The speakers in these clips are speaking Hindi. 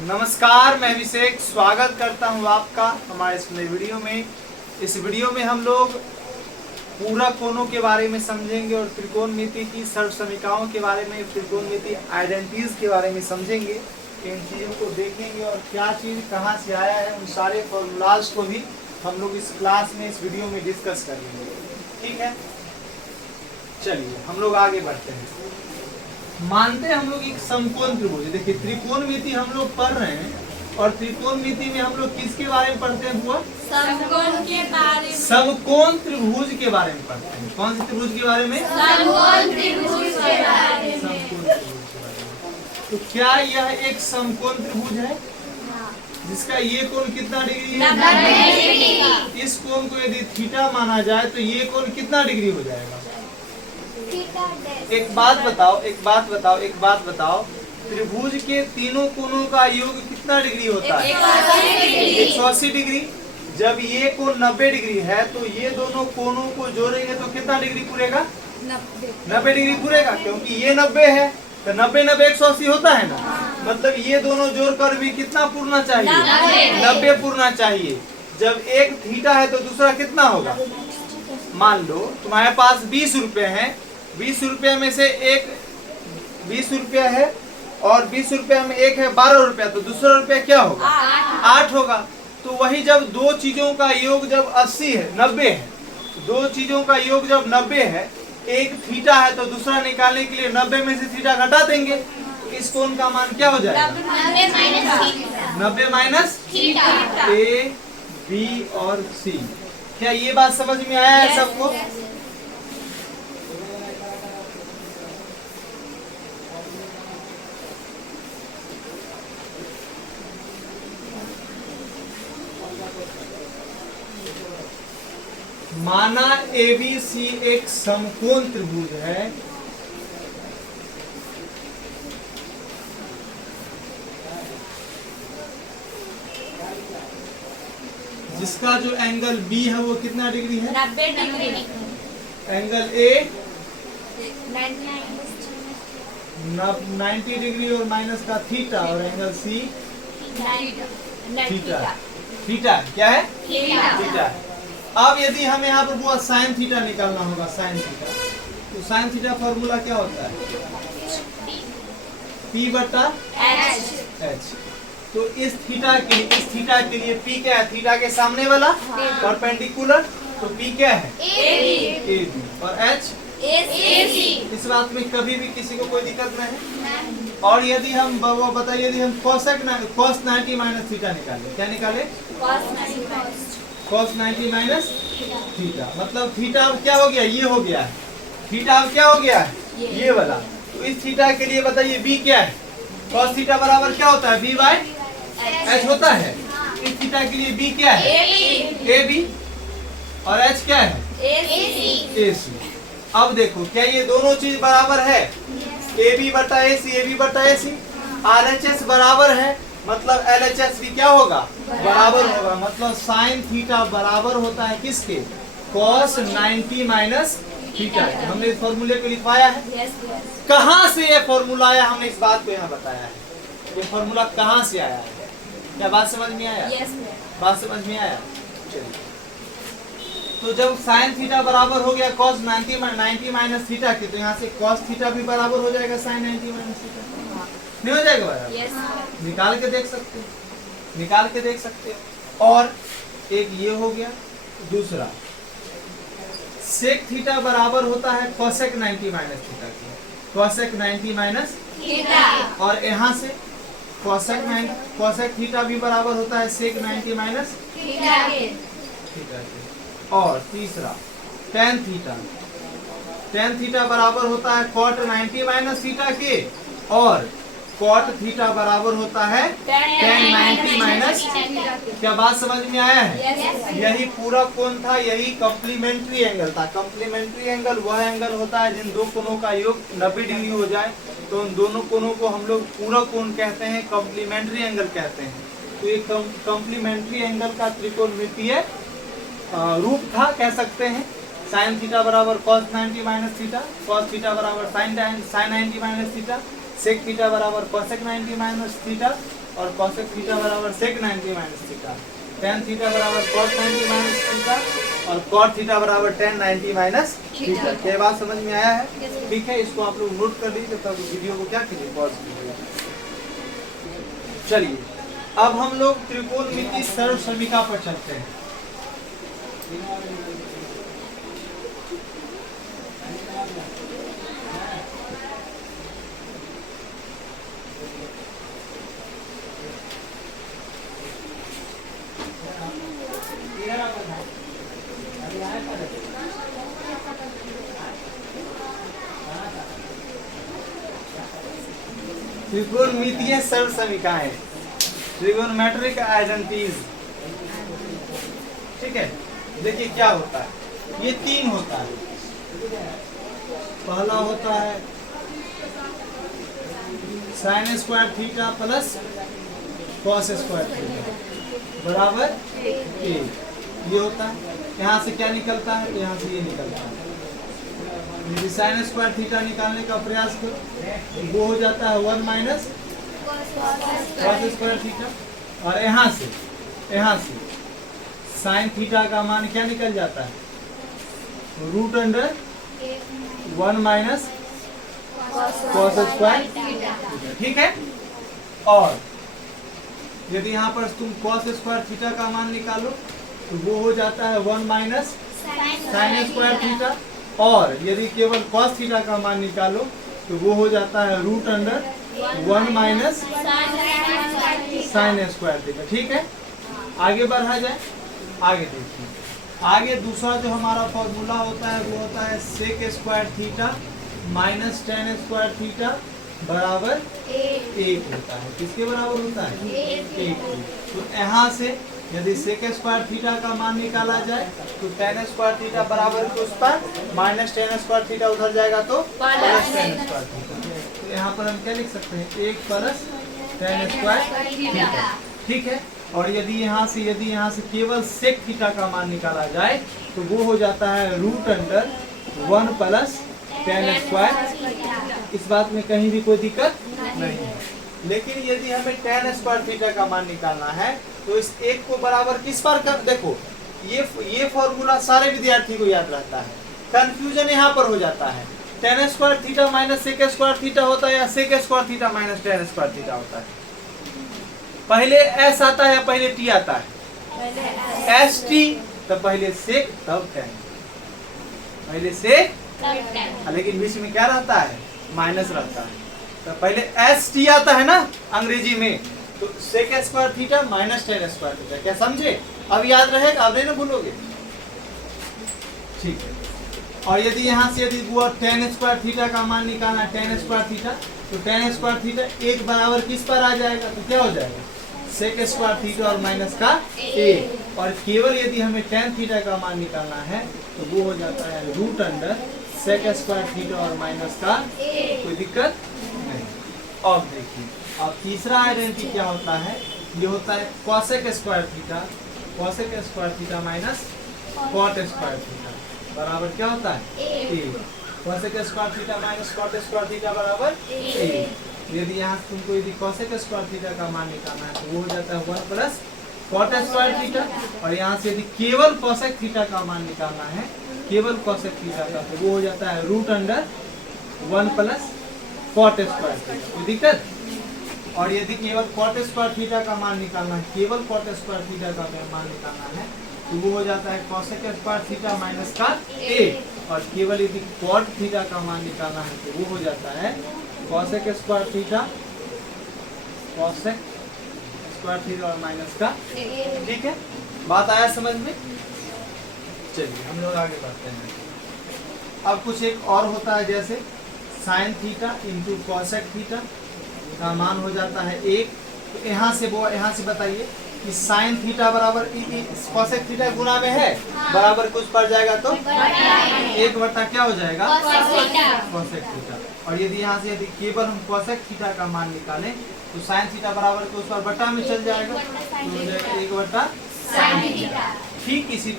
नमस्कार, मैं अभिषेक स्वागत करता हूं आपका हमारे इस नए वीडियो में। इस वीडियो में हम लोग पूरक कोणों के बारे में समझेंगे और त्रिकोणमिति की सर्वसमीकाओं के बारे में, त्रिकोणमिति आइडेंटिटीज के बारे में समझेंगे। इन चीज़ों को देखेंगे और क्या चीज़ कहां से आया है, उन सारे फॉर्मूलाज को भी हम लोग इस क्लास में, इस वीडियो में डिस्कस करेंगे। ठीक है, चलिए हम लोग आगे बढ़ते हैं। मानते हैं हम लोग एक समकोण त्रिभुज। देखिए, त्रिकोणमिति हम लोग पढ़ रहे हैं और त्रिकोणमिति में हम लोग किसके बारे में पढ़ते हैं बुआ? समकोण के बारे में। समकोण त्रिभुज के बारे में पढ़ते हैं। कौन से त्रिभुज के बारे में? समकोण त्रिभुज के बारे में। समकोण त्रिभुज के बारे में। तो क्या यह एक समकोण त्रिभुज है जिसका ये कोण कितना डिग्री है? 90 डिग्री। इस कोण को यदि थीटा माना जाए तो ये कोण कितना डिग्री हो जाएगा? एक बात बताओ, त्रिभुज के तीनों कोणों का योग कितना डिग्री होता है? 180 डिग्री। जब ये कोण 90 डिग्री है तो ये दोनों कोणों को जोड़ेंगे तो कितना डिग्री पूरेगा? 90 डिग्री पूरेगा, क्योंकि ये 90 है तो 90 180 होता है ना। मतलब ये दोनों जोड़कर भी कितना पूरना चाहिए? 90 पूरना चाहिए। जब एक थीटा है तो दूसरा कितना होगा? मान लो तुम्हारे पास 20 रुपए है, 20 रुपया में से एक 20 रुपया है और 20 रुपया में एक है 12 रुपया, तो दूसरा रुपया क्या होगा? 8 होगा। तो वही जब दो चीजों का योग जब 80 है, 90 है, दो चीजों का योग जब 90 है, एक थीटा है तो दूसरा निकालने के लिए 90 में से थीटा घटा देंगे, तो इस कोण का मान क्या हो जाएगा? 90 माइनस ए, बी और सी। क्या ये बात समझ में आया है सबको? माना ABC एक समकोण त्रिभुज है जिसका जो एंगल B है वो कितना डिग्री है? 90 डिग्री। एंगल A 90 डिग्री और माइनस का थीटा, और एंगल C थीटा। थीटा क्या है? थीटा। अब यदि हमें यहाँ पर वो साइन थीटा निकालना होगा, साइन थीटा, तो साइन थीटा फॉर्मूला क्या होता है? P बटा H। तो इस थीटा के लिए P क्या है? थीटा के सामने वाला परपेंडिकुलर, तो P क्या है? AB। और H AC। इस बात में कभी भी किसी को कोई दिक्कत नहीं। और यदि हम वो बताइए, यदि हम cos 90 माइनस थीटा निकाले, क्या निकाले? cos 90 minus theta. मतलब थीटा अब क्या हो गया? ये हो गया है। थीटा अब क्या हो गया है? ये वाला। तो इस थीटा के लिए बताइए B क्या है? cos थीटा बराबर क्या होता है? B बाय H होता है। इस थीटा के लिए B क्या है? AB। और H क्या है? AC। अब देखो, क्या ये दोनों चीज बराबर है? AB बटा AC, RHS बराबर है, मतलब LHS भी क्या होगा? बराबर होगा। मतलब साइन थीटा बराबर होता है किसके? cos 90 minus theta. हमने इस फॉर्मूले को लिखवाया है। कहाँ से ये फॉर्मूला आया, हमने इस बात को यहाँ बताया है। ये फॉर्मूला कहाँ से आया है? क्या बात समझ में आया? बात समझ में आया? चलिए, तो जब साइन थीटा बराबर हो गया cos 90 माइनस थीटा की, तो यहाँ से cos थीटा भी बराबर हो जाएगा साइन 90 माइनस थीटा। नहीं हो जाएगा बराबर? निकाल के देख सकते हो। और एक ये हो गया। दूसरा, सेक थीटा बराबर होता है cosec 90 माइनस थीटा की, cosec 90 माइनस थीटा। और यहाँ से cosec थीटा भी बराबर होता है sec 90 माइनस थीटा के। और तीसरा, tan थीटा बराबर होता है cot 90 माइनस थीटा के, और cot थीटा बराबर होता है tan 90 माइनस। क्या बात समझ में आया है? यही पूरा कोण था, यही कॉम्प्लीमेंट्री एंगल था। कॉम्प्लीमेंट्री एंगल वह एंगल होता है जिन दो कोणों का योग 90 डिग्री हो जाए, तो उन दोनों कोणों को हम लोग पूरा कोण कहते हैं, कॉम्प्लीमेंट्री एंगल कहते हैं। तो ये कॉम्प्लीमेंट्री एंगल का त्रिकोणमितीय रूप था, कह सकते हैं। साइन थीटा बराबर cos 90 minus theta, cos theta बराबर sine 90 minus theta, sec theta बराबर cosec 90 माइनस थीटा, और cosec थीटा बराबर sec 90 minus theta, tan theta बराबर cos 90 माइनस थीटा और cot थीटा बराबर tan 90 माइनस थीटा। क्या बात समझ में आया है? ठीक है, इसको आप लोग नोट कर लीजिए, तब वीडियो को क्या कीजिए, पॉज कीजिए। चलिए अब हम लोग त्रिकोणमितीय सर्व समीकरण पर चलते हैं। त्रिकोणमितीय सर्व समीकरण, ट्रिगोनोमेट्रिक आइडेंटिटीज। ठीक है, देखिए क्या होता है, ये तीन होता है। पहला होता है sign square theta plus cos square theta बराबर ए, ये होता है। यहाँ से क्या निकलता है, यहाँ से ये निकलता है। यदि साइन स्क्वायर थीटा निकालने का प्रयास करो, वो हो जाता है 1 माइनस कॉस स्क्वायर थीटा, और यहाँ से साइन थीटा का मान क्या निकल जाता है, root under 1 minus cos square theta. ठीक है, और यदि यहाँ पर तुम कॉस स्क्वायर थीटा का मान निकालो तो वो हो जाता है 1 माइनस साइन स्क्वायर थीटा, और यदि केवल कॉस थीटा का मान निकालो तो वो हो जाता है root under 1 minus sine square theta. ठीक है, आगे बढ़ा जाए। आगे देखिए, आगे दूसरा जो हमारा फॉर्मूला होता है वो होता है sec square theta minus tan square theta बराबर 1 होता है। किसके बराबर होता है, 1। तो यहाँ से यदि सेक स्क्वायर थीटा का मान निकाला जाए तो टेन स्क्वायर थीटा बराबर उस पर माइनस टेन स्क्वायर थीटा उधर जाएगा तो प्लस टेन स्क्वायर थीटा। तो यहाँ पर हम क्या लिख सकते हैं, 1 प्लस टेन स्क्वायर थीटा। ठीक है, और यदि यहाँ से केवल सेक थीटा का मान निकाला जाए तो वो हो जाता है root under 1 plus tan square. इस बात में कहीं भी कोई दिक्कत नहीं है। लेकिन यदि हमें टेन स्क्वायर थीटा का मान निकालना है तो इस एक को बराबर किस पर कर, देखो ये फॉर्मूला सारे विद्यार्थी को याद रहता है, कंफ्यूजन यहाँ पर हो जाता है। Tan square theta minus sec square theta होता है या sec square theta minus tan square theta होता है? पहले एस आता है या पहले टी आता है? एस टी, तो पहले सेक तब टेन, पहले सेक, लेकिन बीच में क्या रहता है, माइनस रहता है। तो पहले एस टी आता है ना अंग्रेजी में, तो sec square theta minus tan square theta. क्या समझे? अब याद रहेगा, अब नहीं ना भूलोगे। ठीक है, और यदि यहाँ से यदि वो टेन स्क्वायर थीटा का मान निकालना है, टेन स्क्वायर थीटा, तो टेन स्क्वायर थीटा एक बराबर किस पर आ जाएगा, तो क्या हो जाएगा, सेक स्क्वायर थीटा और माइनस का ए। और केवल यदि हमें टेन थीटा का मान निकालना है तो वो हो जाता है root under sec square theta और माइनस का, कोई दिक्कत नहीं। अब देखिए, अब तीसरा आइडेंटिटी क्या होता है, ये होता है cosec square theta, cosec square theta minus cot square theta बराबर क्या होता है, ए। Cosec square theta minus cot square theta बराबर ए। यदि यहाँ से तुमको यदि कॉसेक स्क्वायर थीटा का मान निकालना है तो वो हो जाता है 1 प्लस कॉट स्क्वायर थीटा, और यहाँ से यदि केवल कॉसेक थीटा का मान निकालना है, केवल कॉसेक थीटा का, तो वो हो जाता है root under 1 plus cot square theta. कोई दिक्कत? और यदि केवल कॉट स्क्वायर थीटा का मान निकालना है, केवल कॉट स्क्वायर थीटा का मान निकालना है तो वो हो जाता है कॉसेक स्क्वायर थीटा माइनस का ए, और केवल यदि कॉट थीटा का मान निकालना है तो वो हो जाता है cosec square theta, cosec square theta और माइनस का। ठीक है, बात आया समझ में? चलिए हम लोग आगे बढ़ते हैं। अब कुछ एक और होता है, जैसे sine theta into cosec theta का मान हो जाता है 1। तो यहाँ से बताइए कि साइन थीटा बराबर कॉसेक थीटा गुना में है, बराबर कुछ पड़ जाएगा तो 1 क्या हो जाएगा, कॉसेक थीटा। और यदि यहाँ से यदि केवल हम कॉसेक थीटा का मान निकालें तो साइन थीटा बराबर को उस पर बटा में चल जाएगा, तो हो जाएगा 1 साइन थीटा। ठीक इसी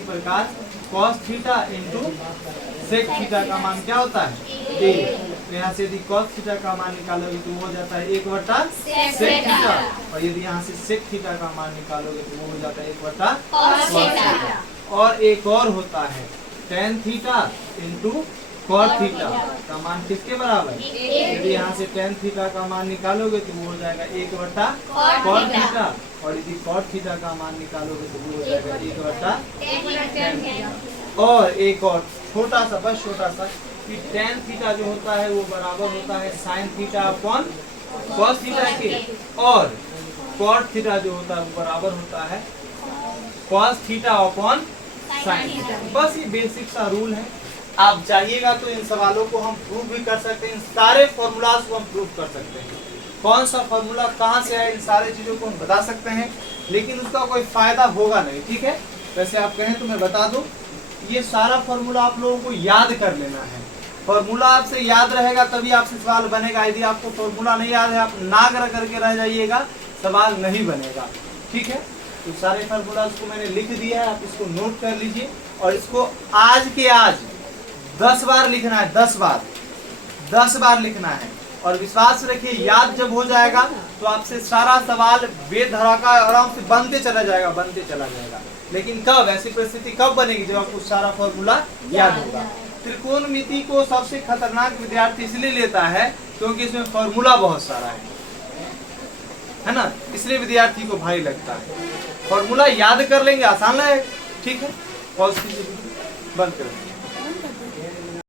प्रकार cos theta into sec theta का मान क्या होता है, ए। तो यहाँ से यदि cos थीटा का मान निकालोगे तो वो हो जाता है 1/sec Sec थीटा, थीटा। और यदि यहाँ से sec थीटा का मान निकालोगे तो वो हो जाता है 1/cos Cos थीटा। थीटा। और एक और होता है tan theta into cot theta का मान किसके बराबर? यदि यहाँ से tan थीटा का मान निकालोगे तो वो हो जाएगा 1/cot Cot थीटा, और यदि cot थीटा का मान निकालोगे तो वो हो जाएगा 1/। और एक और छोटा सा, बस छोटा सा, कि tan थीटा जो होता है वो बराबर होता है sin theta upon cos theta के, और cot थीटा जो होता है वो बराबर होता है cos theta upon sin theta. बस ये बेसिक सा रूल है। आप चाहिएगा तो इन सवालों को हम प्रूव भी कर सकते हैं, इन सारे फॉर्मूलाज को हम प्रूव कर सकते हैं। कौन सा फॉर्मूला कहाँ से है, इन सारे चीजों को हम बता सकते हैं, लेकिन उसका कोई फायदा होगा नहीं, ठीक है। वैसे आप कहें तो मैं बता दूं, ये सारा फॉर्मूला आप लोगों को याद कर लेना है। फॉर्मूला आपसे याद रहेगा तभी आपसे सवाल बनेगा। यदि आपको फॉर्मूला नहीं याद है, आप नागर करके रह जाइएगा, सवाल नहीं बनेगा, ठीक है। तो सारे फॉर्मूला को मैंने लिख दिया है, आप इसको नोट कर लीजिए, और इसको आज के आज 10 बार लिखना है, 10 बार लिखना है। और विश्वास रखिए, याद जब हो जाएगा तो आपसे सारा सवाल बेधड़का आराम से बनते चला जाएगा। लेकिन कब, ऐसी परिस्थिति कब बनेगी जब आपको सारा फॉर्मूला याद होगा। त्रिकोणमिति को सबसे खतरनाक विद्यार्थी इसलिए लेता है क्योंकि इसमें फॉर्मूला बहुत सारा है ना, इसलिए विद्यार्थी को भारी लगता है। फॉर्मूला याद कर लेंगे, आसान है, ठीक है। बंद करें।